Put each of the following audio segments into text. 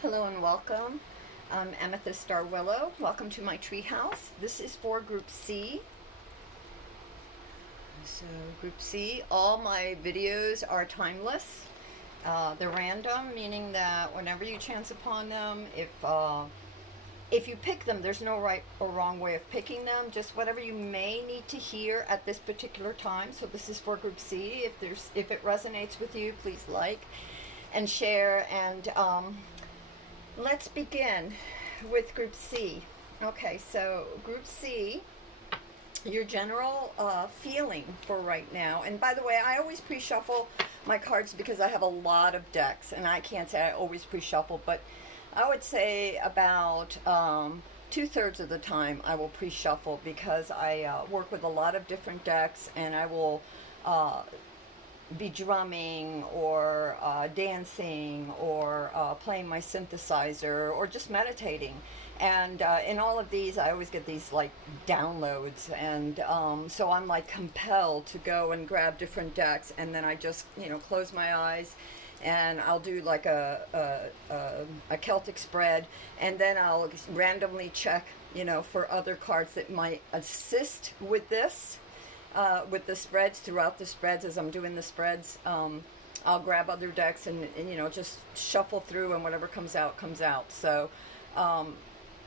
Hello and welcome. I'm Amethyst Star Willow. Welcome to my treehouse. This is for Group C. So, Group C, all my videos are timeless. They're random, meaning that whenever you chance upon them, if you pick them, there's no right or wrong way of picking them. Just whatever you may need to hear at this particular time. So this is for Group C. If it resonates with you, please like and share. And let's begin with Group C. Okay, so Group C, your general feeling for right now. And by the way, I always pre-shuffle my cards because I have a lot of decks, and I can't say I always pre-shuffle, but I would say about 2/3 of the time I will pre-shuffle because I work with a lot of different decks, and I will be drumming or dancing or playing my synthesizer or just meditating. And in all of these, I always get these like downloads, and so I'm like compelled to go and grab different decks, and then I just close my eyes, and I'll do like a Celtic spread, and then I'll randomly check for other cards that might assist with this with the spreads. Throughout the spreads, as I'm doing the spreads, I'll grab other decks and just shuffle through, and whatever comes out comes out. So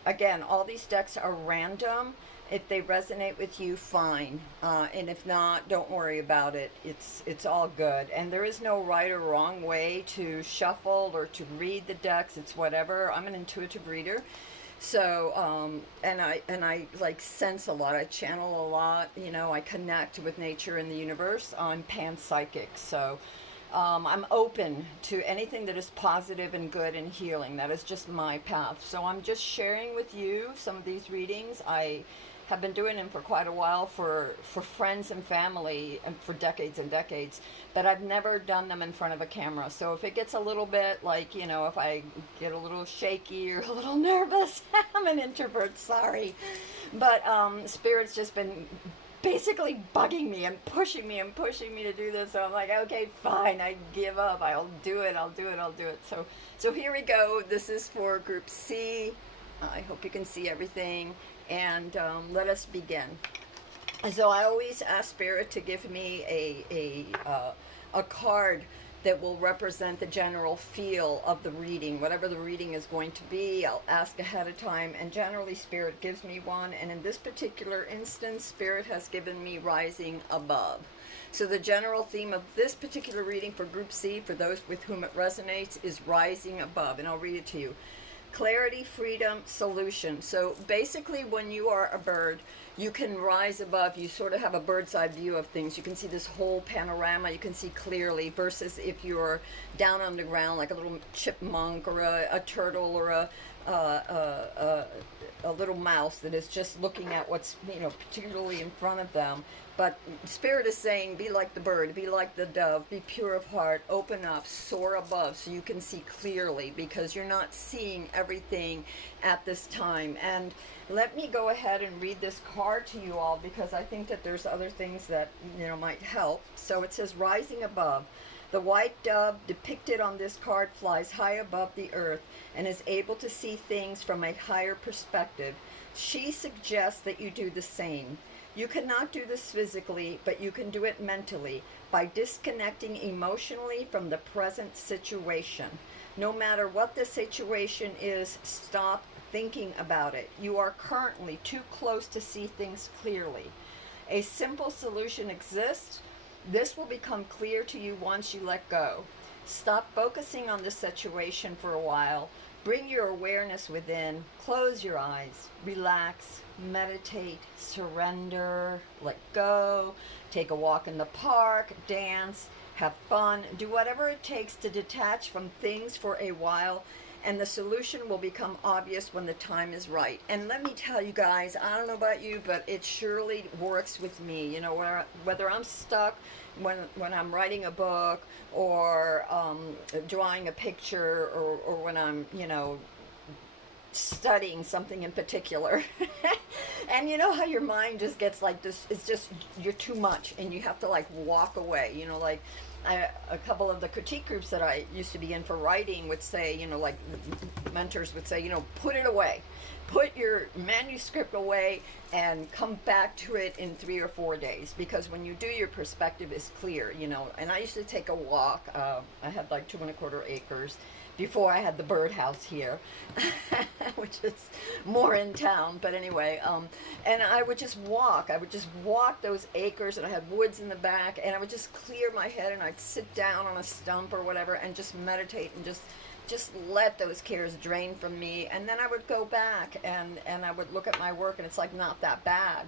again, all these decks are random. If they resonate with you, fine, and if not, don't worry about it. It's all good, and there is no right or wrong way to shuffle or to read the decks. It's whatever. I'm an intuitive reader. So, and I like sense a lot. I channel a lot. I connect with nature and the universe. I'm panpsychic. So, I'm open to anything that is positive and good and healing. That is just my path. So I'm just sharing with you some of these readings. I have been doing them for quite a while for friends and family, and for decades and decades, but I've never done them in front of a camera. So if it gets a little bit like, if I get a little shaky or a little nervous, I'm an introvert, sorry. But Spirit's just been basically bugging me and pushing me to do this. So I'm like, okay, fine, I give up. I'll do it. So here we go. This is for Group C. I hope you can see everything, and let us begin. So I always ask Spirit to give me a card that will represent the general feel of the reading. Whatever the reading is going to be, I'll ask ahead of time, and generally Spirit gives me one. And in this particular instance, Spirit has given me Rising Above. So the general theme of this particular reading for Group C, for those with whom it resonates, is Rising Above. And I'll read it to you. Clarity, freedom, solution. So basically, when you are a bird, you can rise above. You sort of have a bird's eye view of things. You can see this whole panorama. You can see clearly, versus if you're down on the ground like a little chipmunk or a turtle or a little mouse that is just looking at what's particularly in front of them. But Spirit is saying, be like the bird, be like the dove, be pure of heart, open up, soar above, so you can see clearly, because you're not seeing everything at this time. And let me go ahead and read this card to you all, because I think that there's other things that might help. So it says, Rising Above. The white dove depicted on this card flies high above the earth and is able to see things from a higher perspective. She suggests that you do the same. You cannot do this physically, but you can do it mentally by disconnecting emotionally from the present situation. No matter what the situation is, stop thinking about it. You are currently too close to see things clearly. A simple solution exists. This will become clear to you once you let go. Stop focusing on the situation for a while. Bring your awareness within. Close your eyes. Relax. Meditate. Surrender. Let go. Take a walk in the park. Dance. Have fun. Do whatever it takes to detach from things for a while, and the solution will become obvious when the time is right. And let me tell you guys, I don't know about you, but it surely works with me. Whether I'm stuck when I'm writing a book, or drawing a picture, or when I'm studying something in particular. And you know how your mind just gets like this, it's just, you're too much and you have to like walk away, you know, like a couple of the critique groups that I used to be in for writing would say, you know, like mentors would say, you know, put it away, put your manuscript away and come back to it in 3 or 4 days, because when you do, your perspective is clear, you know. And I used to take a walk. I had like 2.25 acres before I had the birdhouse here, which is more in town. But anyway, and I would just walk. I would just walk those acres, and I had woods in the back, and I would just clear my head, and I'd sit down on a stump or whatever and just meditate and just let those cares drain from me. And then I would go back and I would look at my work, and it's like not that bad.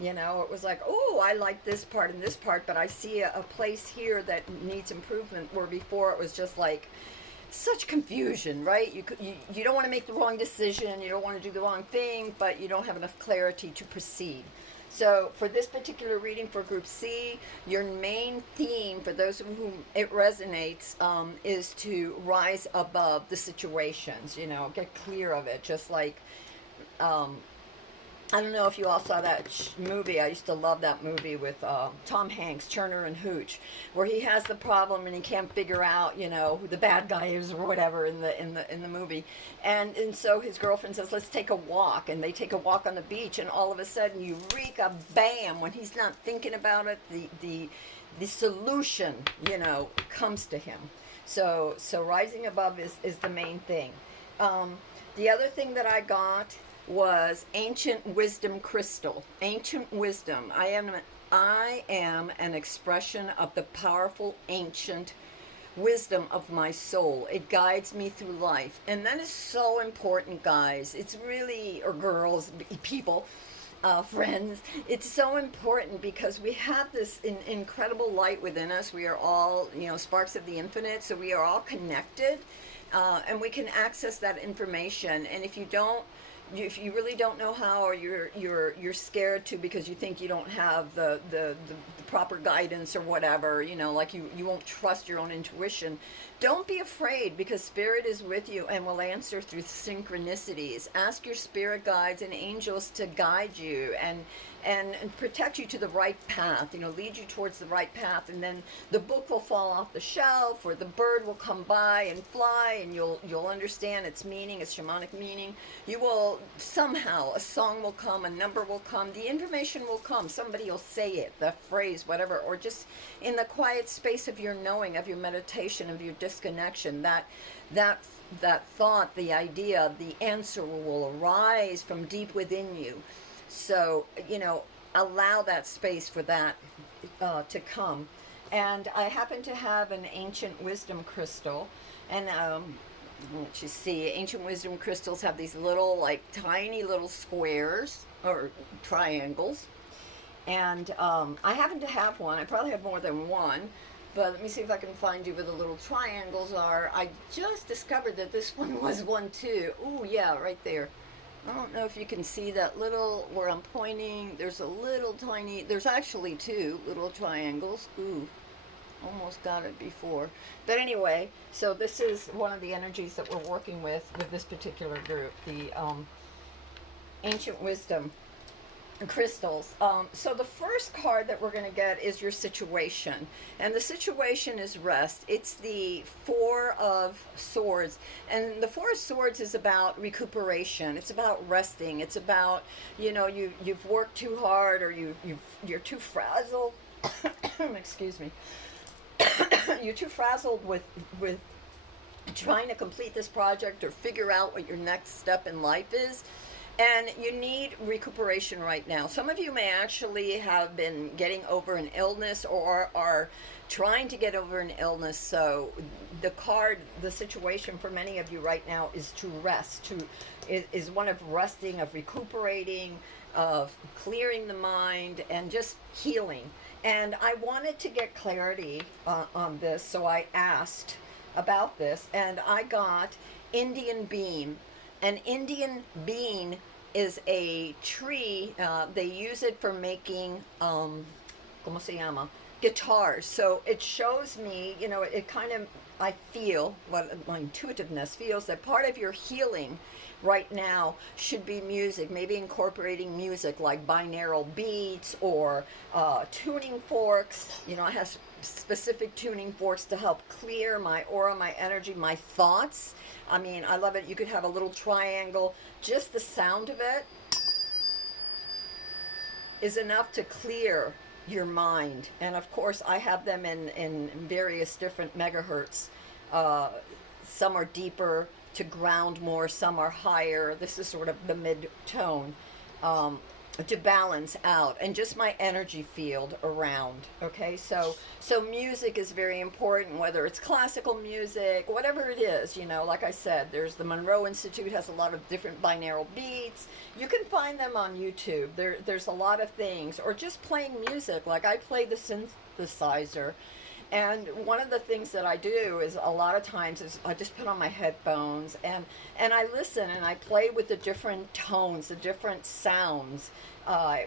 You know, it was like, oh, I like this part and this part, but I see a place here that needs improvement, where before it was just like such confusion, right? You don't want to make the wrong decision, you don't want to do the wrong thing, but you don't have enough clarity to proceed. So for this particular reading for Group C, your main theme, for those of whom it resonates, is to rise above the situations, you know, get clear of it. Just like, I don't know if you all saw that movie. I used to love that movie with Tom Hanks, Turner and Hooch, where he has the problem and he can't figure out, you know, who the bad guy is or whatever in the movie. And so his girlfriend says, let's take a walk. And they take a walk on the beach, and all of a sudden, eureka, bam, when he's not thinking about it, the solution, you know, comes to him. So rising above is the main thing. The other thing that I got was ancient wisdom crystal. Ancient wisdom. I am an expression of the powerful ancient wisdom of my soul. It guides me through life, and that is so important, guys. It's really, or girls, people, friends, it's so important, because we have this incredible light within us. We are all, you know, sparks of the infinite, so we are all connected, and we can access that information. And if you really don't know how, or you're scared to, because you think you don't have the proper guidance or whatever, you know, like you won't trust your own intuition, don't be afraid, because Spirit is with you and will answer through synchronicities. Ask your spirit guides and angels to guide you and protect you to the right path, you know, lead you towards the right path. And then the book will fall off the shelf, or the bird will come by and fly, and you'll understand its meaning, its shamanic meaning. You will somehow, a song will come, a number will come, the information will come, somebody will say it, the phrase, whatever, or just in the quiet space of your knowing, of your meditation, of your disconnection, that thought, the idea, the answer will arise from deep within you. So, you know, allow that space for that to come. And I happen to have an ancient wisdom crystal, and let you see, ancient wisdom crystals have these little, like, tiny little squares or triangles. And I happen to have one. I probably have more than one, but let me see if I can find you where the little triangles are. I just discovered that this one was one too. Ooh, yeah, right there. I don't know if you can see that little, where I'm pointing, there's a little tiny, there's actually two little triangles. Ooh, almost got it before. But anyway, so this is one of the energies that we're working with this particular group, the Ancient Wisdom crystals. So the first card that we're going to get is your situation, and the situation is rest. It's the Four of Swords, and the Four of Swords is about recuperation. It's about resting. It's about, you know, you've worked too hard, or you're too frazzled. Excuse me. You're too frazzled with trying to complete this project or figure out what your next step in life is. And you need recuperation right now. Some of you may actually have been getting over an illness, or are trying to get over an illness. So the situation for many of you right now is to rest, is one of resting, of recuperating, of clearing the mind, and just healing. And I wanted to get clarity on this, so I asked about this, and I got Indian bean. An Indian bean is a tree. They use it for making, ¿cómo se llama? Guitars. So it shows me, you know, it kind of I feel, what my intuitiveness feels, that part of your healing right now should be music, maybe incorporating music like binaural beats or tuning forks. You know, I have specific tuning forks to help clear my aura, my energy, my thoughts. I mean, I love it. You could have a little triangle. Just the sound of it is enough to clear your mind. And of course, I have them in various different megahertz. Uh, some are deeper to ground more, some are higher. This is sort of the mid tone. To balance out and just my energy field around. Okay, so music is very important, whether it's classical music, whatever it is. You know, like I said, there's the Monroe Institute has a lot of different binaural beats. You can find them on YouTube. There's a lot of things, or just playing music. Like I play the synthesizer. And one of the things that I do is a lot of times is I just put on my headphones and I listen and I play with the different tones, the different sounds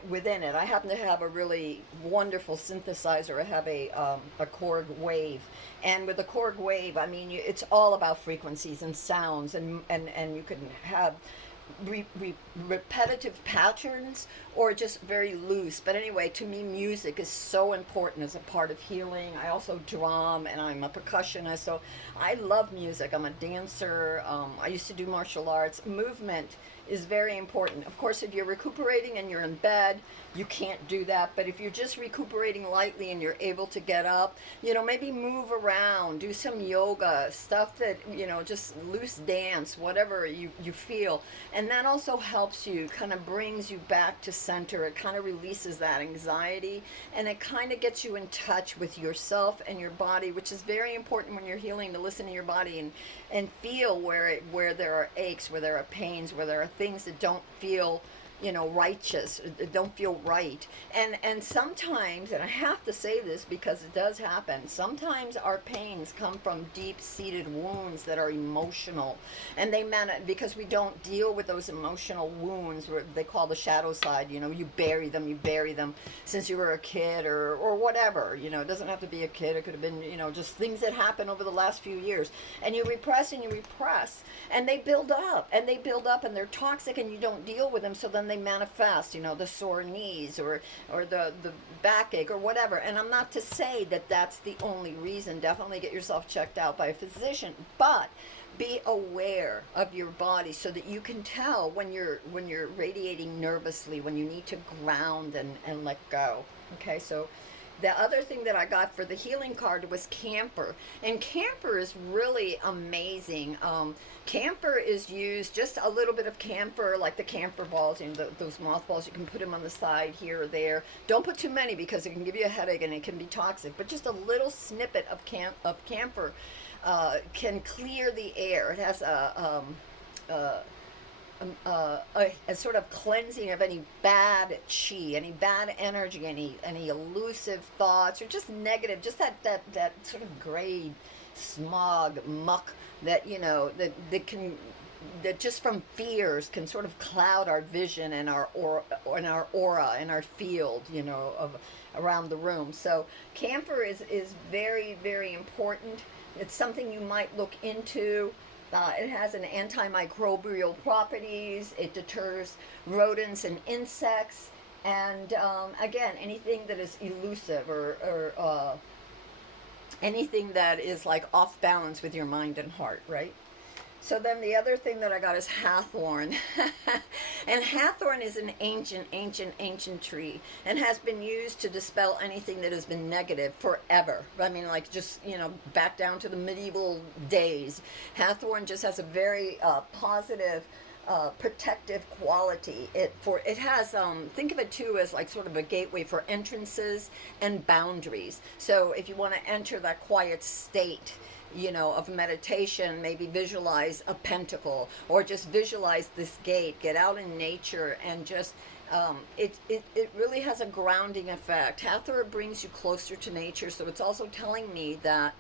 within it. I happen to have a really wonderful synthesizer. I have a Korg Wave. And with the Korg Wave, I mean, it's all about frequencies and sounds, and you can have repetitive patterns or just very loose. But anyway, to me, music is so important as a part of healing. I also drum and I'm a percussionist, so I love music. I'm a dancer. I used to do martial arts. Movement is very important. Of course, if you're recuperating and you're in bed, you can't do that. But if you're just recuperating lightly and you're able to get up, you know, maybe move around, do some yoga, stuff that, you know, just loose dance, whatever you feel. And that also helps you, kind of brings you back to center. It kind of releases that anxiety and it kind of gets you in touch with yourself and your body, which is very important when you're healing, to listen to your body and feel where there are aches, where there are pains, where there are things that don't feel, you know, righteous, don't feel right. And sometimes, and I have to say this because it does happen, sometimes our pains come from deep-seated wounds that are emotional. And because we don't deal with those emotional wounds, where they call the shadow side, you know, you bury them since you were a kid or whatever. You know, it doesn't have to be a kid. It could have been, you know, just things that happened over the last few years. And you repress and they build up and they're toxic and you don't deal with them. So then they manifest, you know, the sore knees or the backache or whatever. And I'm not to say that that's the only reason. Definitely get yourself checked out by a physician, but be aware of your body so that you can tell when you're radiating nervously, when you need to ground and let go. Okay, so the other thing that I got for the healing card was camphor. And camphor is really amazing. Camphor is used, just a little bit of camphor, like the camphor balls, and those mothballs, you can put them on the side here or there. Don't put too many because it can give you a headache and it can be toxic. But just a little snippet of camphor can clear the air. It has a sort of cleansing of any bad chi, any bad energy, any elusive thoughts, or just negative, just that sort of gray smog muck that, you know, that just from fears can sort of cloud our vision and our aura and our field, you know, of around the room. So camphor is very, very important. It's something you might look into. It has an antimicrobial properties. It deters rodents and insects. And again, anything that is elusive or anything that is like off balance with your mind and heart, right? So then the other thing that I got is hawthorn. And hawthorn is an ancient tree and has been used to dispel anything that has been negative forever. I mean, like just, you know, back down to the medieval days. Hawthorn just has a very positive, protective quality. It has, think of it too as like sort of a gateway for entrances and boundaries. So if you want to enter that quiet state, you know, of meditation, maybe visualize a pentacle or just visualize this gate, get out in nature and just, it really has a grounding effect. Hawthorn brings you closer to nature, so it's also telling me that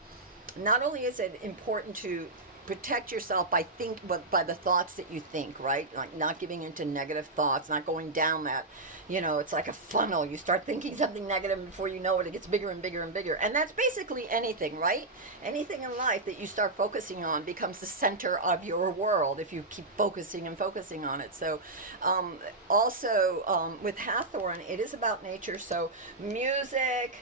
not only is it important to protect yourself by the thoughts that you think, right? Like not giving into negative thoughts, not going down that, it's like a funnel. You start thinking something negative, and before you know it, it gets bigger and bigger and bigger. And that's basically anything, right? Anything in life that you start focusing on becomes the center of your world if you keep focusing and focusing on it. So also with Hathorn, it is about nature. So music,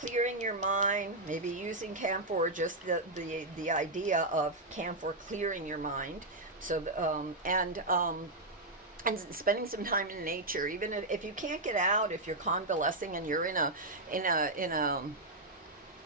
clearing your mind, maybe using camphor, just the idea of camphor clearing your mind. So and spending some time in nature, even if you can't get out, if you're convalescing and you're in a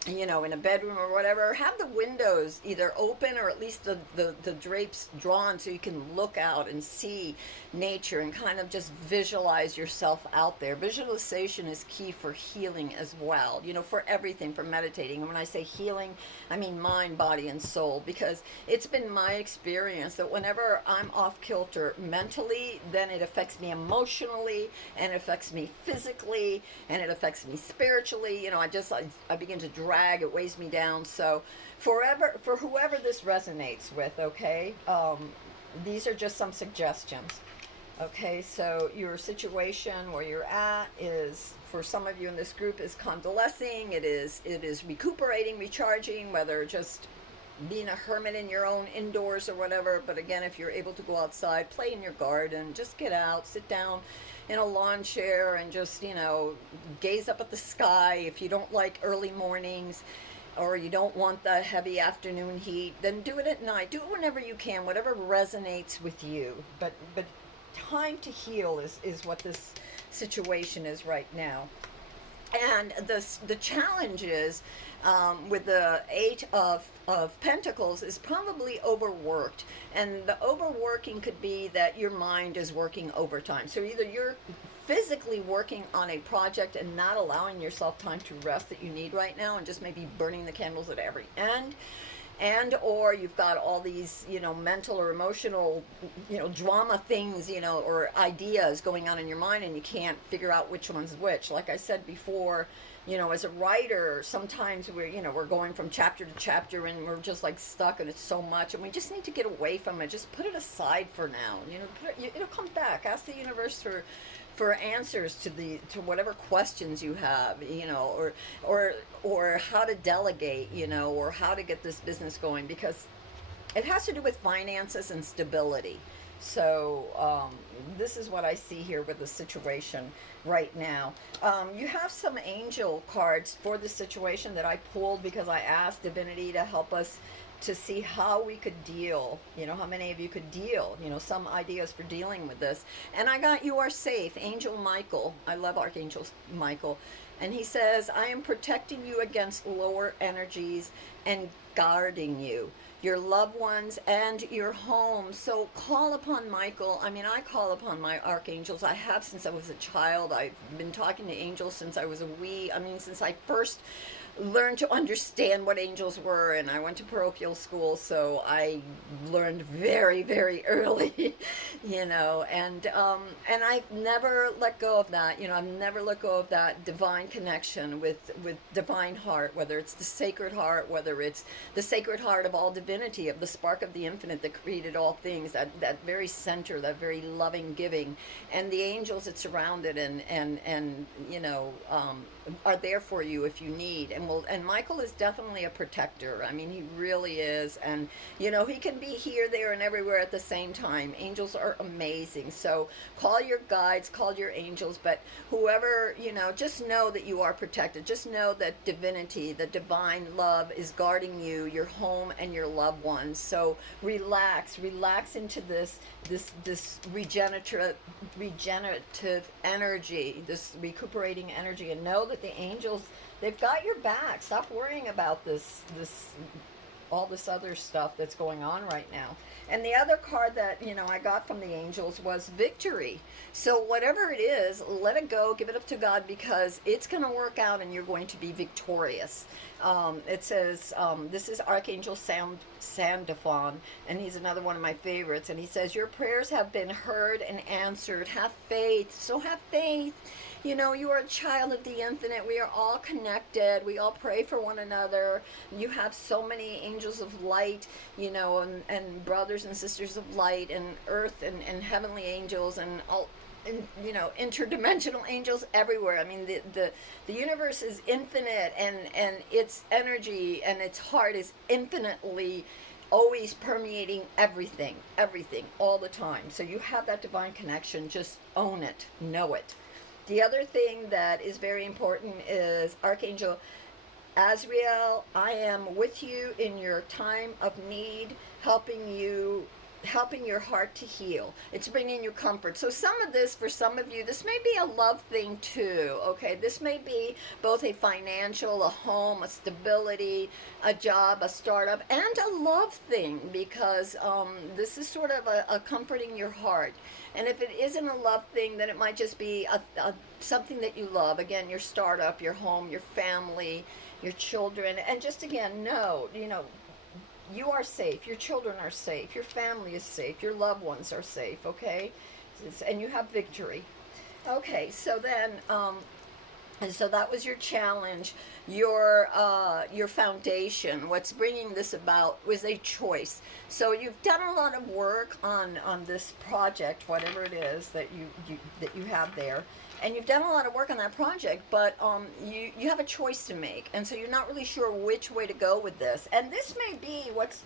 in a bedroom or whatever, have the windows either open or at least the drapes drawn so you can look out and see nature and kind of just visualize yourself out there. Visualization is key for healing as well, for everything, for meditating. And when I say healing, I mean mind, body, and soul, because it's been my experience that whenever I'm off kilter mentally, then it affects me emotionally, and it affects me physically, and it affects me spiritually. I begin to drag, it weighs me down. So for whoever this resonates with, okay, these are just some suggestions. Okay, so your situation where you're at is, for some of you in this group, is convalescing. It is recuperating, recharging, whether just being a hermit in your own indoors or whatever. But again, if you're able to go outside, play in your garden, just get out, sit down in a lawn chair and just, gaze up at the sky. If you don't like early mornings or you don't want the heavy afternoon heat, then do it at night. Do it whenever you can, whatever resonates with you. But time to heal is what this situation is right now. And the challenge is with the Eight of Pentacles is probably overworked. And the overworking could be that your mind is working overtime. So either you're physically working on a project and not allowing yourself time to rest that you need right now, and just maybe burning the candles at every end. And or you've got all these, mental or emotional, drama things, or ideas going on in your mind, and you can't figure out which one's which. Like I said before, as a writer, sometimes we're going from chapter to chapter, and we're just like stuck, and it's so much, and we just need to get away from it. Just put it aside for now. It'll come back. Ask the universe for answers to whatever questions you have, or how to delegate, or how to get this business going, because it has to do with finances and stability. So this is what I see here with the situation right now. You have some angel cards for the situation that I pulled because I asked Divinity to help us to see how we could deal, how many of you could deal, some ideas for dealing with this. And I got You Are Safe, Angel Michael. I love Archangel Michael. And he says, I am protecting you against lower energies and guarding you, your loved ones, and your home. So call upon Michael. I call upon my archangels. I have since I was a child. I've been talking to angels since I was since I first learned to understand what angels were, and I went to parochial school, so I learned very, very early, and I've never let go of that. I've never let go of that divine connection with divine heart, whether it's the sacred heart, whether it's the sacred heart of all divinity, of the spark of the infinite that created all things, that very center, that very loving giving, and the angels that surround it, and are there for you if you need. And Michael is definitely a protector. He really is. And, he can be here, there, and everywhere at the same time. Angels are amazing. So call your guides, call your angels, but whoever, just know that you are protected. Just know that divinity, the divine love is guarding you, your home, and your loved ones. So relax into this regenerative energy, this recuperating energy, and know that the angels, they've got your back. Stop worrying about all this other stuff that's going on right now. And the other card that, I got from the angels was victory. So whatever it is, let it go, give it up to God, because it's going to work out and you're going to be victorious. It says, this is Archangel Sandafon, and he's another one of my favorites. And he says, your prayers have been heard and answered. Have faith. So have faith. You know, you are a child of the infinite. We are all connected. We all pray for one another. You have so many angels of light, you know, and brothers and sisters of light, and earth and heavenly angels, and all, you know, interdimensional angels everywhere. I mean, the universe is infinite, and its energy and its heart is infinitely always permeating everything all the time. So you have that divine connection. Just own it, know it. The other thing that is very important is Archangel Asriel. I am with you in your time of need, helping your heart to heal. It's bringing you comfort. So some of this, for some of you, this may be a love thing too, okay? This may be both a financial, a home, a stability, a job, a startup, and a love thing, because this is sort of a comforting your heart. And if it isn't a love thing, then it might just be something that you love. Again, your startup, your home, your family, your children. And just again, know, you know, you are safe, your children are safe, your family is safe, your loved ones are safe, okay? And you have victory. Okay, so then, and so that was your challenge. Your foundation, what's bringing this about, was a choice. So you've done a lot of work on this project, whatever it is that you have there. And you've done a lot of work on that project, but you have a choice to make, and so you're not really sure which way to go with this. And this may be what's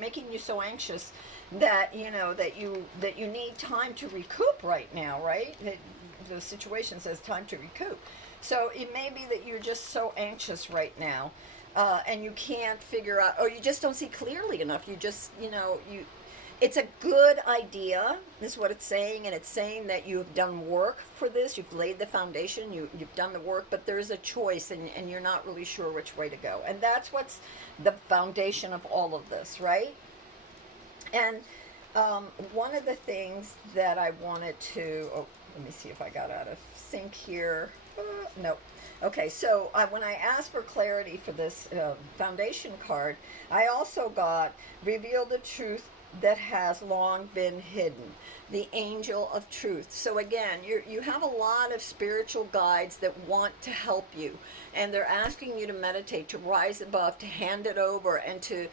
making you so anxious that that you need time to recoup right now, right? The situation says time to recoup. So it may be that you're just so anxious right now, and you can't figure out, or you just don't see clearly enough. You just It's a good idea, is what it's saying, and it's saying that you've done work for this, you've laid the foundation, you've done the work, but there's a choice, and you're not really sure which way to go. And that's what's the foundation of all of this, right? And one of the things that I wanted to, let me see if I got out of sync here. No. Okay, so when I asked for clarity for this foundation card, I also got reveal the truth that has long been hidden, the angel of truth. So again, you have a lot of spiritual guides that want to help you, and they're asking you to meditate, to rise above, to hand it over, and to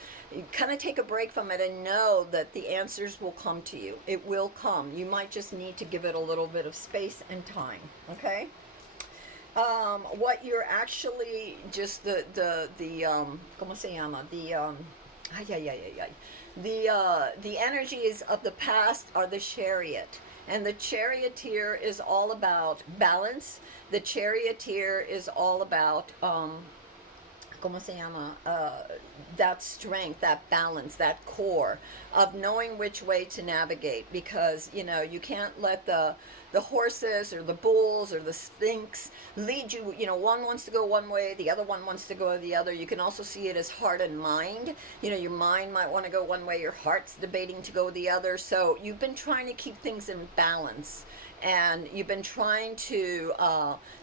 kind of take a break from it and know that the answers will come to you. It will come. You might just need to give it a little bit of space and time, okay? What you're actually just ¿cómo se llama? The energies of the past are the chariot, and the charioteer is all about balance. The charioteer is all about ¿cómo se llama? That strength, that balance, that core of knowing which way to navigate, because you can't let the horses or the bulls or the sphinx lead you. One wants to go one way, the other one wants to go the other. You can also see it as heart and mind. Your mind might want to go one way, your heart's debating to go the other. So you've been trying to keep things in balance, and you've been trying to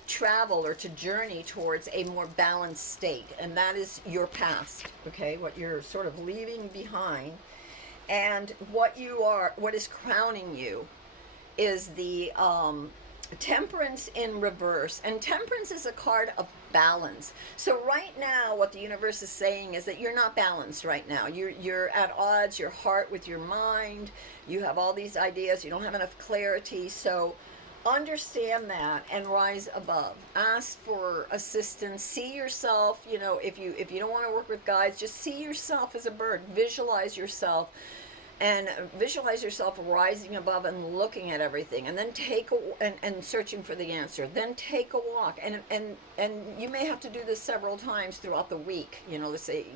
travel or to journey towards a more balanced state, and that is your past, okay? What you're sort of leaving behind, and what is crowning you is the Temperance in reverse. And Temperance is a card of balance. So right now, what the universe is saying is that you're not balanced right now. You're at odds, your heart with your mind. You have all these ideas. You don't have enough clarity. So understand that and rise above. Ask for assistance. See yourself, if you don't want to work with guides, just see yourself as a bird. Visualize yourself. And visualize yourself rising above and looking at everything, and then and searching for the answer. Then take a walk, and you may have to do this several times throughout the week. Let's say,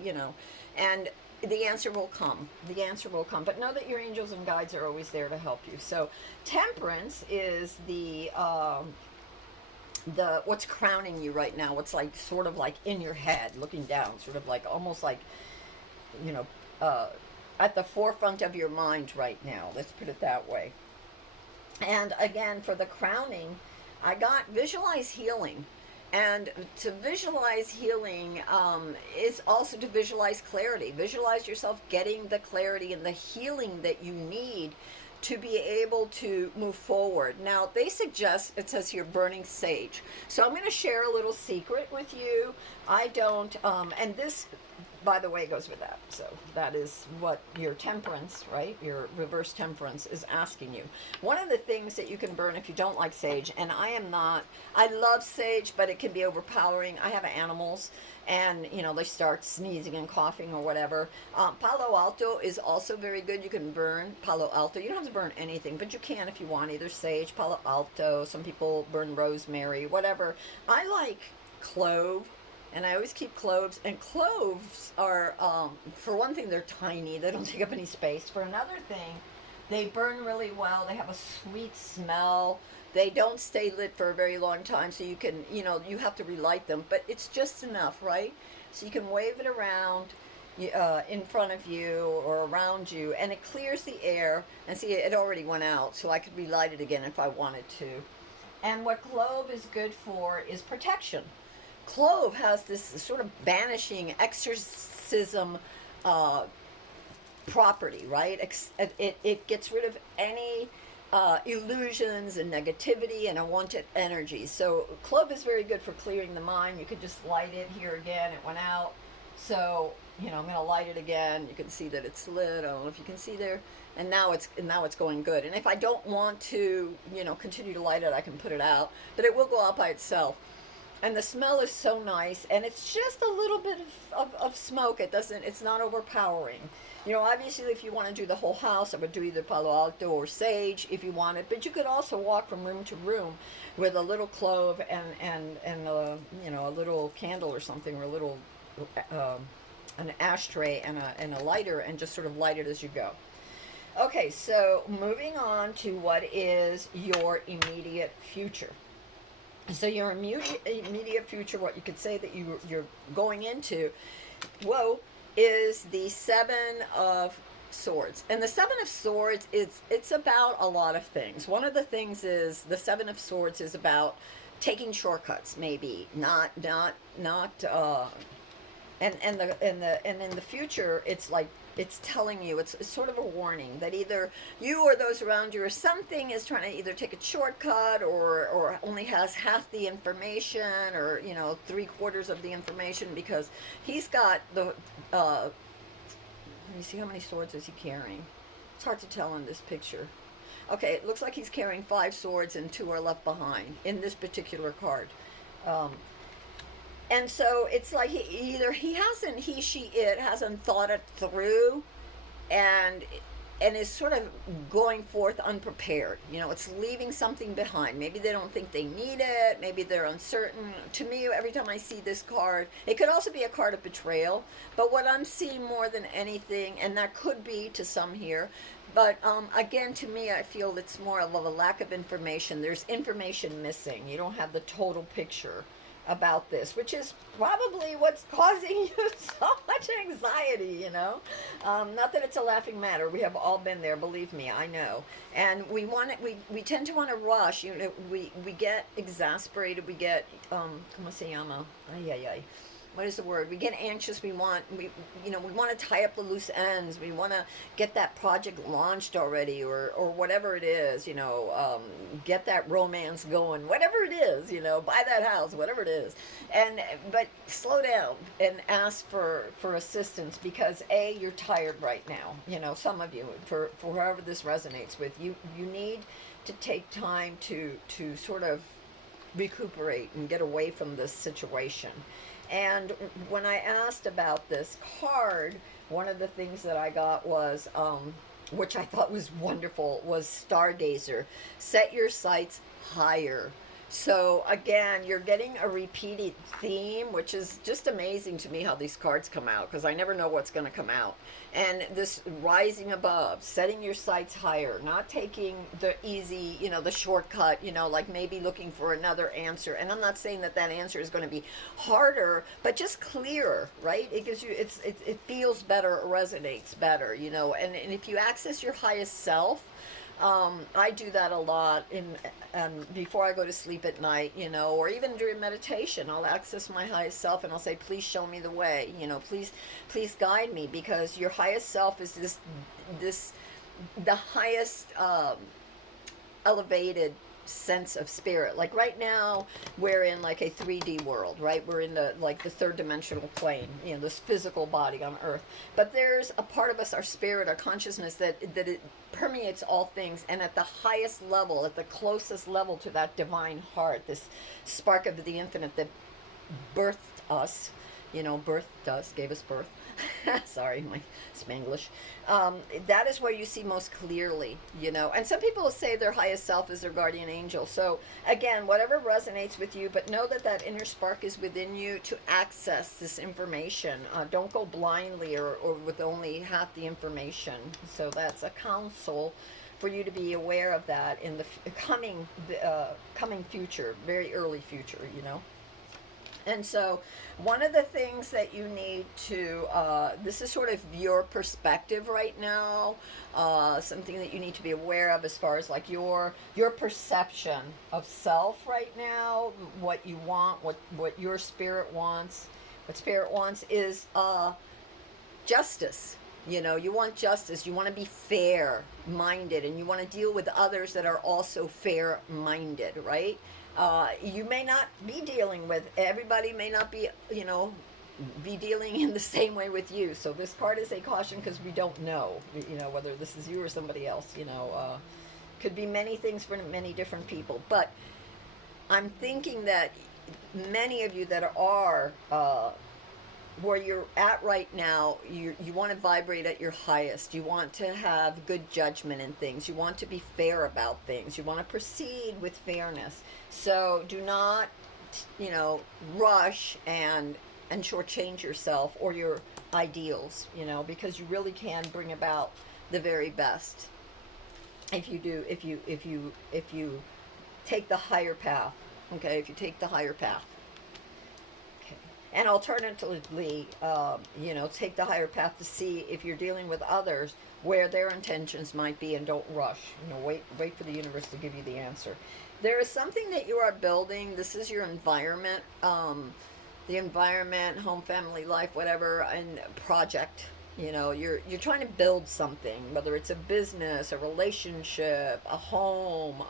and the answer will come. The answer will come. But know that your angels and guides are always there to help you. So Temperance is the what's crowning you right now. What's like sort of like in your head, looking down, sort of like almost like at the forefront of your mind right now. Let's put it that way. And again, for the crowning, I got visualize healing. And to visualize healing is also to visualize clarity. Visualize yourself getting the clarity and the healing that you need to be able to move forward. Now, they suggest, it says here, burning sage. So I'm going to share a little secret with you. I don't, and this, by the way, goes with that. So that is what your temperance, right? Your reverse temperance is asking you. One of the things that you can burn if you don't like sage, and I am not, I love sage, but it can be overpowering. I have animals, and they start sneezing and coughing or whatever. Palo Alto is also very good. You can burn Palo Alto. You don't have to burn anything, but you can if you want, either sage, Palo Alto. Some people burn rosemary, whatever. I like clove. And I always keep cloves. And cloves are, for one thing, they're tiny. They don't take up any space. For another thing, they burn really well. They have a sweet smell. They don't stay lit for a very long time. So you can, you have to relight them. But it's just enough, right? So you can wave it around in front of you or around you. And it clears the air. And see, it already went out. So I could relight it again if I wanted to. And what clove is good for is protection. Clove has this sort of banishing exorcism property, right? It gets rid of any illusions and negativity and unwanted energy. So clove is very good for clearing the mind. You could just light it here again. It went out. So, I'm going to light it again. You can see that it's lit. I don't know if you can see there. And now it's going good. And if I don't want to, continue to light it, I can put it out. But it will go out by itself. And the smell is so nice, and it's just a little bit of smoke. It's not overpowering. Obviously, if you want to do the whole house, I would do either Palo Alto or sage if you want it. But you could also walk from room to room with a little clove and a little candle or something, or a little an ashtray and a lighter, and just sort of light it as you go. Okay, so moving on to what is your immediate future. So your immediate future, what you could say that you're going into, is the Seven of Swords. And the Seven of Swords, it's about a lot of things. One of the things is the Seven of Swords is about taking shortcuts, maybe not and in the future, it's like, it's telling you, it's sort of a warning that either you or those around you or something is trying to either take a shortcut or only has half the information, or 3/4 of the information, because he's got the let me see, how many swords is he carrying? It's hard to tell in this picture. Okay, it looks like he's carrying 5 swords and 2 are left behind in this particular card. And so it's like he hasn't thought it through, and is sort of going forth unprepared. It's leaving something behind. Maybe they don't think they need it. Maybe they're uncertain. To me, every time I see this card, it could also be a card of betrayal. But what I'm seeing more than anything, and that could be to some here, but again, to me, I feel it's more of a lack of information. There's information missing. You don't have the total picture about this, which is probably what's causing you so much anxiety, not that it's a laughing matter. We have all been there, believe me, I know. And we tend to want to rush. We get exasperated. We get ¿cómo se llama? Ay, ay, ay. What is the word? We get anxious. We want to tie up the loose ends. We want to get that project launched already, or whatever it is. Get that romance going. Whatever it is, buy that house. Whatever it is, but slow down and ask for assistance, because you're tired right now. Some of you, for however this resonates with you, you need to take time to sort of recuperate and get away from this situation. And when I asked about this card, one of the things that I got was, which I thought was wonderful, was Stargazer. Set your sights higher. So again, you're getting a repeated theme, which is just amazing to me how these cards come out, because I never know what's going to come out. And this rising above, setting your sights higher, not taking the easy, the shortcut, like maybe looking for another answer. And I'm not saying that answer is going to be harder, but just clearer, right? It gives you, it feels better, it resonates better, and if you access your highest self, I do that a lot before I go to sleep at night, or even during meditation. I'll access my highest self and I'll say, please show me the way, please guide me, because your highest self is the highest elevated sense of spirit. Like right now we're in like a 3D world, right? We're in the third dimensional plane, this physical body on earth, but there's a part of us, our spirit, our consciousness, that it permeates all things, and at the highest level, at the closest level to that divine heart, this spark of the infinite that birthed us, birthed us, gave us birth. Sorry, my Spanglish. That is where you see most clearly, And some people say their highest self is their guardian angel. So again, whatever resonates with you, but know that that inner spark is within you to access this information. Don't go blindly or with only half the information. So that's a counsel for you to be aware of that in the coming future, very early future, And so one of the things that you need to, this is sort of your perspective right now, something that you need to be aware of as far as like your perception of self right now, what you want, what your spirit wants. What spirit wants is justice. You want justice. You want to be fair-minded, and you want to deal with others that are also fair-minded, right? You may not be dealing with, everybody may not be, be dealing in the same way with you. So this card is a caution because we don't know, whether this is you or somebody else, could be many things for many different people. But I'm thinking that many of you that are, where you're at right now, you want to vibrate at your highest. You want to have good judgment in things. You want to be fair about things. You want to proceed with fairness. So do not, rush and shortchange yourself or your ideals, because you really can bring about the very best if you take the higher path. Okay, if you take the higher path. And alternatively, take the higher path to see if you're dealing with others where their intentions might be, and don't rush. Wait for the universe to give you the answer. There is something that you are building. This is your environment, the environment, home, family, life, whatever, and project. You're trying to build something, whether it's a business, a relationship, a home,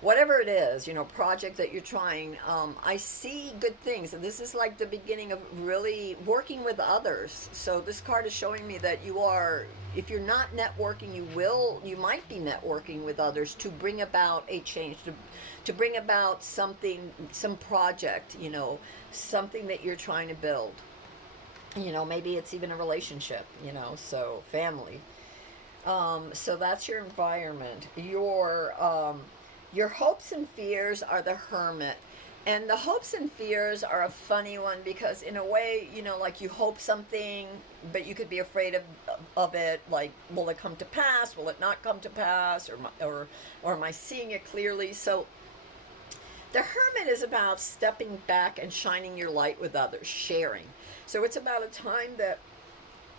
whatever it is, project that you're trying. I see good things, and this is like the beginning of really working with others. So this card is showing me that you are, if you're not networking, you might be networking with others to bring about a change, to bring about something, some project, something that you're trying to build. Maybe it's even a relationship, so family. So that's your environment. Your hopes and fears are the Hermit. And the hopes and fears are a funny one, because in a way, like you hope something, but you could be afraid of it. Like, will it come to pass? Will it not come to pass? Or am I seeing it clearly? So the Hermit is about stepping back and shining your light with others, sharing. So it's about a time that,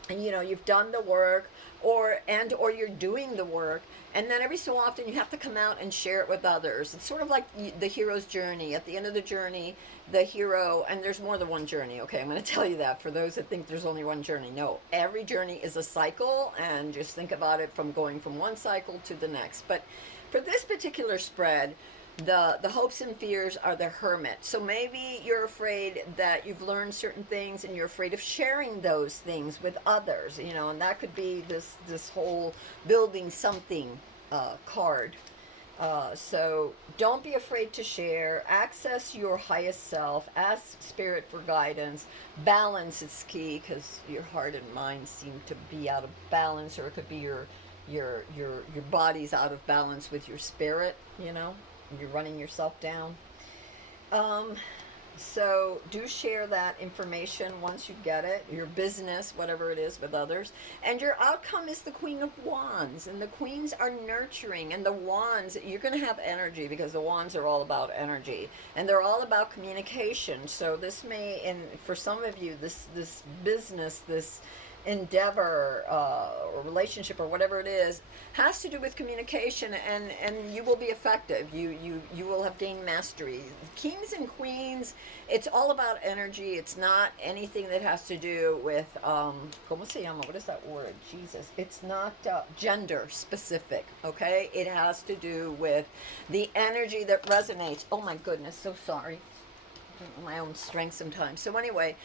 you've done the work, or you're doing the work, and then every so often you have to come out and share it with others. It's sort of like the hero's journey. At the end of the journey, the hero, and there's more than one journey, okay? I'm going to tell you that for those that think there's only one journey. No, every journey is a cycle, and just think about it from going from one cycle to the next. But for this particular spread, the hopes and fears are the Hermit. So maybe you're afraid that you've learned certain things and you're afraid of sharing those things with others, and that could be this whole building something card. So don't be afraid to share. Access your highest self. Ask spirit for guidance. Balance is key, because your heart and mind seem to be out of balance, or it could be your body's out of balance with your spirit, You're running yourself down. So do share that information once you get it, your business, whatever it is, with others. And your outcome is the Queen of Wands. And the Queens are nurturing. And the Wands, you're going to have energy, because the Wands are all about energy. And they're all about communication. So this may, and for some of you, this business, endeavor or relationship or whatever it is has to do with communication, and you will be effective. You will have gained mastery. Kings and queens, it's all about energy. It's not anything that has to do with ¿cómo se llama? What is that word? Jesus. It's not gender specific, okay? It has to do with the energy that resonates. Oh my goodness, so sorry. My own strength sometimes. So anyway,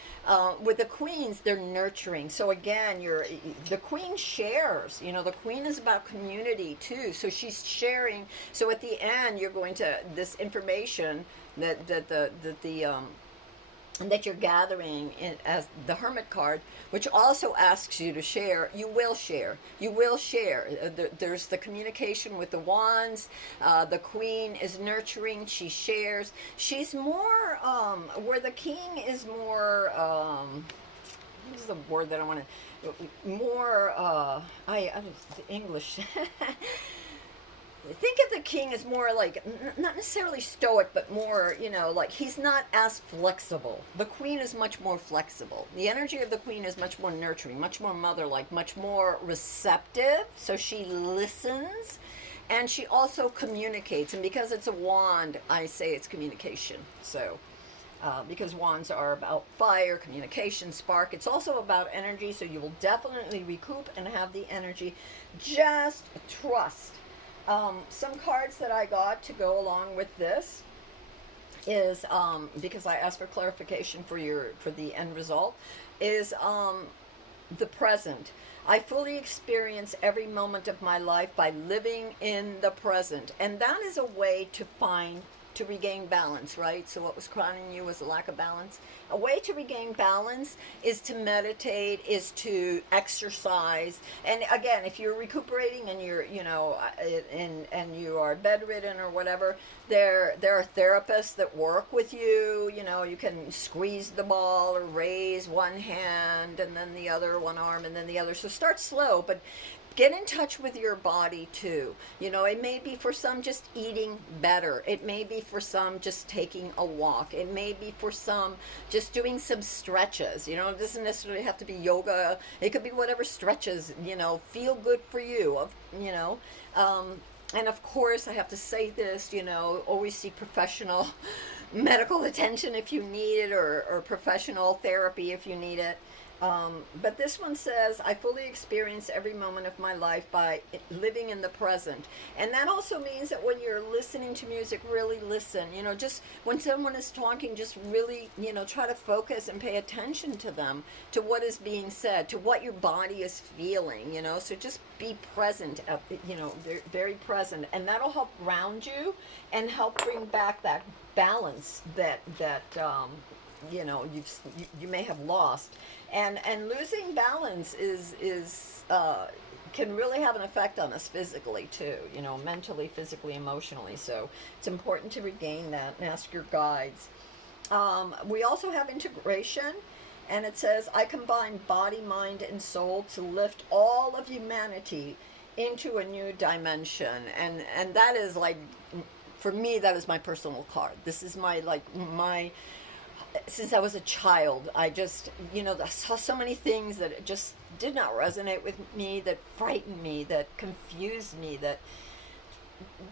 with the queens, they're nurturing. So again, the queen shares. You know, the queen is about community too. So she's sharing. So at the end, you're going to this information that you're gathering in, as the Hermit card, which also asks you to share. You will share. You will share. There's the communication with the wands. The queen is nurturing. She shares. She's more, where the king is more, what is the word that I want to, more, I don't, English. Think of the king as more like not necessarily stoic, but more, you know, like he's not as flexible. The queen is much more flexible. The energy of the queen is much more nurturing, much more mother-like, much more receptive. So she listens, and she also communicates. And because it's a wand, I say it's communication. So because wands are about fire, communication, spark. It's also about energy. So you will definitely recoup and have the energy. Just trust. Some cards that I got to go along with this is because I asked for clarification for the end result, is the present. I fully experience every moment of my life by living in the present, and that is a way to regain balance, right? So what was crowning you was a lack of balance. A way to regain balance is to meditate, is to exercise. And again, if you're recuperating and you're, you know, and you are bedridden or whatever, there are therapists that work with you. You know, you can squeeze the ball or raise one hand and then the other, one arm and then the other. So start slow, but get in touch with your body too. You know, it may be for some just eating better. It may be for some just taking a walk. It may be for some just doing some stretches. You know, it doesn't necessarily have to be yoga. It could be whatever stretches, you know, feel good for you. You know, and of course, I have to say this, you know, always seek professional medical attention if you need it, or professional therapy if you need it. But this one says, I fully experience every moment of my life by living in the present. And that also means that when you're listening to music, really listen. You know, just when someone is talking, just really, you know, try to focus and pay attention to them, to what is being said, to what your body is feeling, you know. So just be present, you know, very present. And that'll help ground you and help bring back that balance that you know you may have lost. And losing balance is can really have an effect on us physically too, you know, mentally, physically, emotionally. So it's important to regain that and ask your guides. We also have integration, and it says, I combine body, mind, and soul to lift all of humanity into a new dimension. And that is like, for me, that is my personal card. This is my since I was a child, I just, you know, I saw so many things that just did not resonate with me, that frightened me, that confused me, that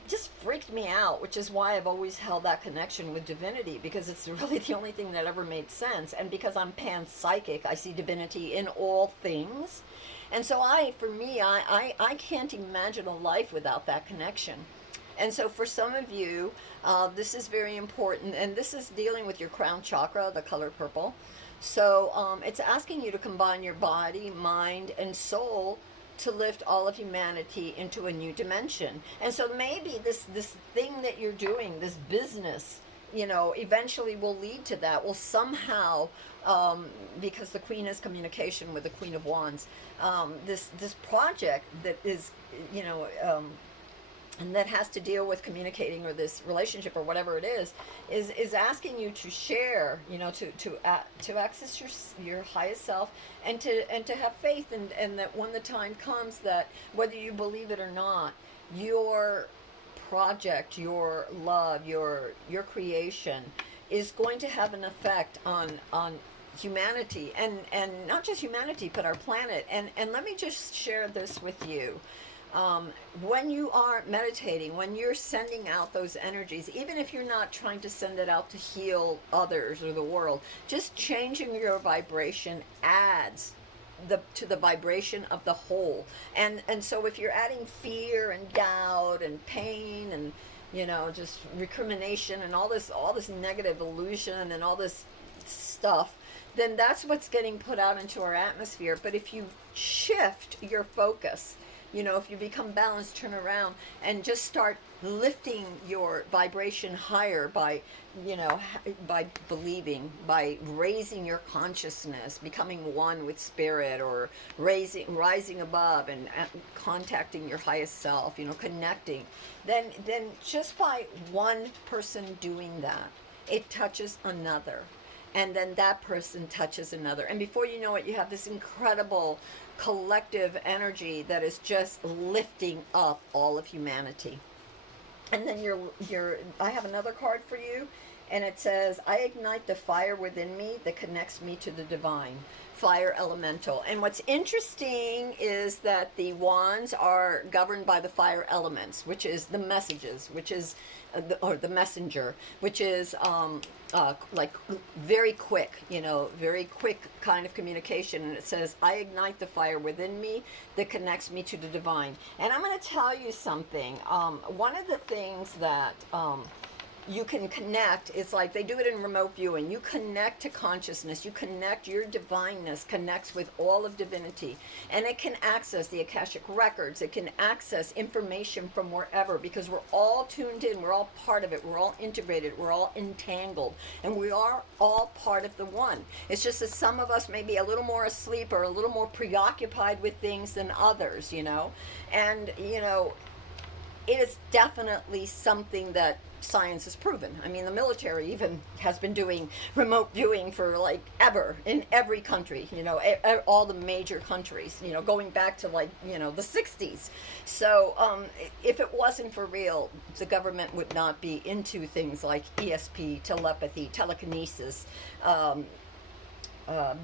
just freaked me out, which is why I've always held that connection with divinity, because it's really the only thing that ever made sense. And because I'm panpsychic, I see divinity in all things. And so for me, I can't imagine a life without that connection. And so for some of you, this is very important, and this is dealing with your crown chakra, the color purple. So it's asking you to combine your body, mind, and soul to lift all of humanity into a new dimension. And so maybe this thing that you're doing, this business, you know, eventually will lead to that, will somehow, because the queen is communication with the Queen of Wands, this project that is, you know, and that has to deal with communicating, or this relationship, or whatever it is asking you to share, you know, to access your highest self, and to have faith, and that when the time comes, that whether you believe it or not, your project, your love, your creation is going to have an effect on humanity, and not just humanity, but our planet. And let me just share this with you. When you are meditating, when you're sending out those energies, even if you're not trying to send it out to heal others or the world, just changing your vibration adds to the vibration of the whole. And so if you're adding fear and doubt and pain and just recrimination and all this negative illusion and all this stuff, then that's what's getting put out into our atmosphere. But if you shift your focus, if you become balanced, turn around and just start lifting your vibration higher by, by believing, by raising your consciousness, becoming one with spirit, or rising above and contacting your highest self, connecting, then just by one person doing that, it touches another. And then that person touches another. And before you know it, you have this incredible collective energy that is just lifting up all of humanity. And then I have another card for you, and it says, I ignite the fire within me that connects me to the divine. Fire elemental. And what's interesting is that the wands are governed by the fire elements, which is the messages, which is the messenger, which is like very quick, very quick kind of communication. And it says, I ignite the fire within me that connects me to the divine. And I'm going to tell you something. One of the things that you can connect, it's like they do it in remote viewing. You connect to consciousness, you connect, your divineness connects with all of divinity, and it can access the Akashic records, it can access information from wherever, because we're all tuned in, we're all part of it, we're all integrated, we're all entangled, and we are all part of the one. It's just that some of us may be a little more asleep or a little more preoccupied with things than others, and it is definitely something that science has proven. I mean, the military even has been doing remote viewing for like ever in every country, all the major countries, going back to like, the 60s. So if it wasn't for real, the government would not be into things like ESP, telepathy, telekinesis,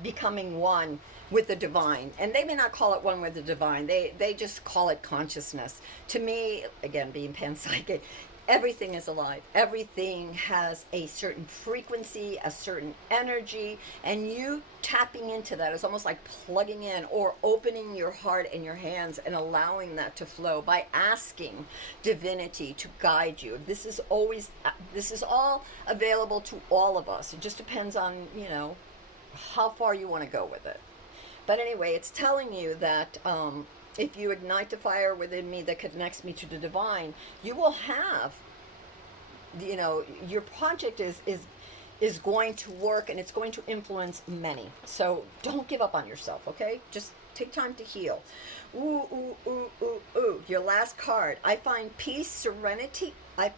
becoming one with the divine. And they may not call it one with the divine, they just call it consciousness. To me, again, being panpsychic, everything is alive. Everything has a certain frequency, a certain energy, and you tapping into that is almost like plugging in or opening your heart and your hands and allowing that to flow by asking divinity to guide you. This is all available to all of us. It just depends on, how far you want to go with it. But anyway, it's telling you that if you ignite the fire within me that connects me to the divine, you will have, your project is going to work, and it's going to influence many. So don't give up on yourself, okay? Just take time to heal. Ooh, ooh, ooh, ooh, ooh. Your last card. I find peace, serenity. I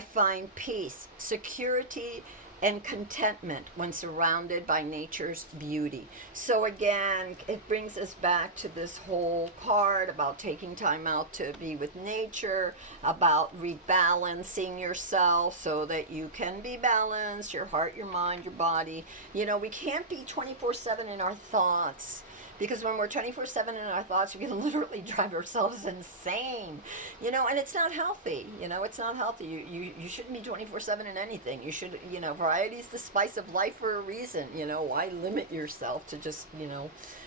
find peace, security, and contentment when surrounded by nature's beauty. So again, it brings us back to this whole card about taking time out to be with nature, about rebalancing yourself so that you can be balanced, your heart, your mind, your body. We can't be 24/7 in our thoughts. Because when we're 24/7 in our thoughts, we can literally drive ourselves insane, and it's not healthy. It's not healthy. You shouldn't be 24/7 in anything. You should, variety is the spice of life for a reason. Why limit yourself to just,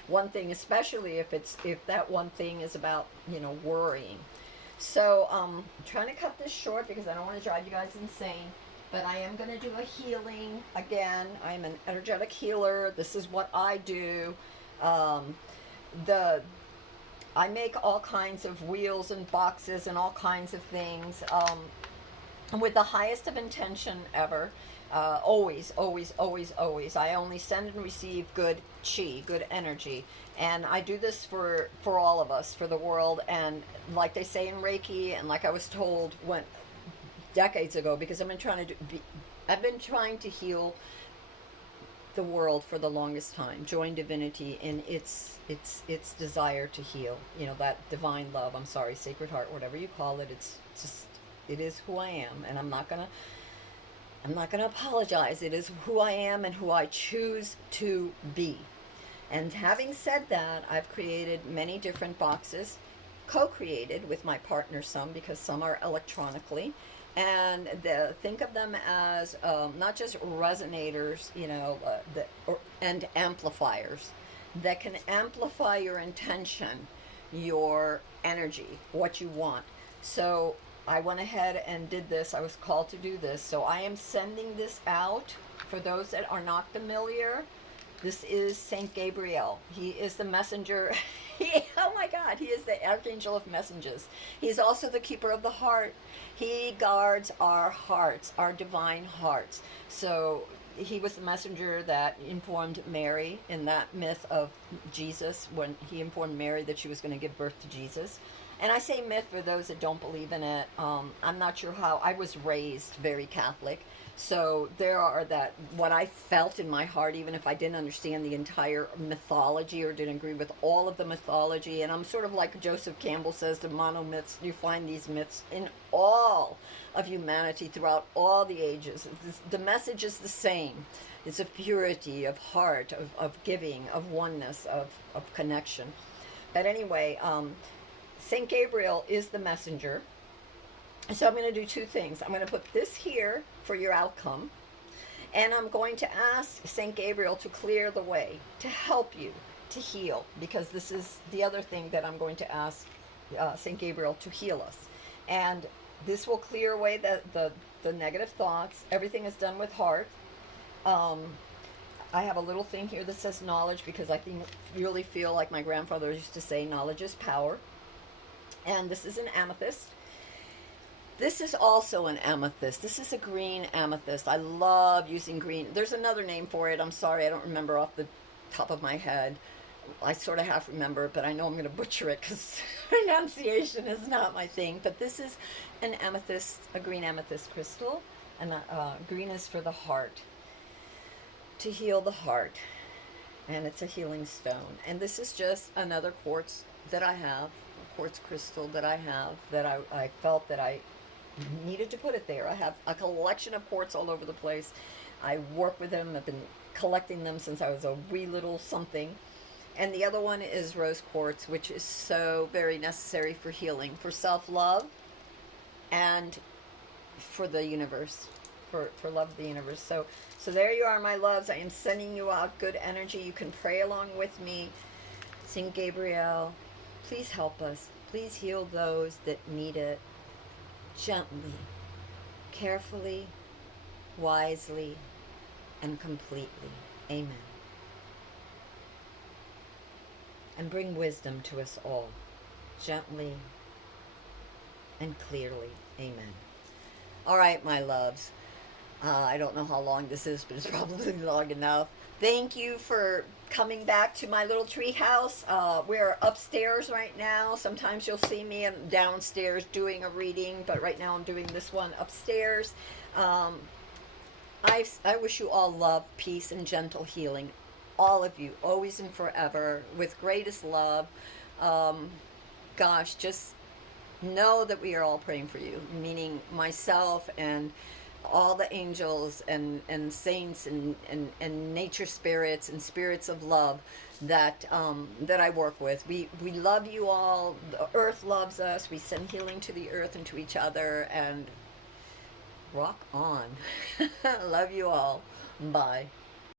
one thing, especially if that one thing is about, worrying. So I'm trying to cut this short because I don't want to drive you guys insane. But I am going to do a healing. Again, I'm an energetic healer. This is what I do. I make all kinds of wheels and boxes and all kinds of things with the highest of intention ever. Always, always, always, always. I only send and receive good chi, good energy. And I do this for all of us, for the world. And like they say in Reiki, and like I was told decades ago, because I've been trying to heal the world for the longest time. Join divinity in its desire to heal. That divine love. I'm sorry, Sacred Heart, whatever you call it. It is who I am, and I'm not gonna I'm not going to apologize. It is who I am and who I choose to be. And having said that, I've created many different boxes, co-created with my partner some, because some are electronically. And think of them as not just resonators, and amplifiers that can amplify your intention, your energy, what you want. So I went ahead and did this. I was called to do this. So I am sending this out for those that are not familiar. This is Saint Gabriel. He is the messenger. Oh my God, he is the Archangel of messengers. He is also the keeper of the heart. He guards our hearts, our divine hearts. So he was the messenger that informed Mary in that myth of Jesus, when he informed Mary that she was going to give birth to Jesus. And I say myth for those that don't believe in it. I'm not sure how. I was raised very Catholic. So there are that, what I felt in my heart, even if I didn't understand the entire mythology or didn't agree with all of the mythology. And I'm sort of like Joseph Campbell says, the monomyths, you find these myths in all of humanity throughout all the ages. The message is the same. It's of purity, of heart, of giving, of oneness, of connection. But anyway, Saint Gabriel is the messenger. So I'm going to do two things. I'm going to put this here for your outcome, and I'm going to ask Saint Gabriel to clear the way, to help you to heal, because this is the other thing that I'm going to ask Saint Gabriel to heal us. And this will clear away the negative thoughts. Everything is done with heart. I have a little thing here that says knowledge, because I really feel like my grandfather used to say, knowledge is power. And this is an amethyst. This is also an amethyst. This is a green amethyst. I love using green. There's another name for it. I'm sorry, I don't remember off the top of my head. I sort of half remember, but I know I'm going to butcher it because pronunciation is not my thing. But this is an amethyst, a green amethyst crystal. And green is for the heart, to heal the heart. And it's a healing stone. And this is just another quartz that I have, a quartz crystal that I have, that I felt that I needed to put it there. I have a collection of quartz all over the place. I work with them. I've been collecting them since I was a wee little something. And the other one is rose quartz, which is so very necessary for healing, for self-love, and for the universe, for love of the universe. So there you are, my loves. I am sending you out good energy. You can pray along with me. Saint Gabriel, please help us. Please heal those that need it. Gently, carefully, wisely, and completely. Amen. And bring wisdom to us all, gently and clearly. Amen. All right, my loves. I don't know how long this is, but it's probably long enough. Thank you for coming back to my little tree house. We're upstairs right now. Sometimes you'll see me downstairs doing a reading, but right now I'm doing this one upstairs. I wish you all love, peace, and gentle healing. All of you, always and forever, with greatest love. Gosh, just know that we are all praying for you, meaning myself and all the angels and saints and nature spirits and spirits of love that I work with. We love you all. The earth loves us. We send healing to the earth and to each other, and rock on. Love you all. Bye.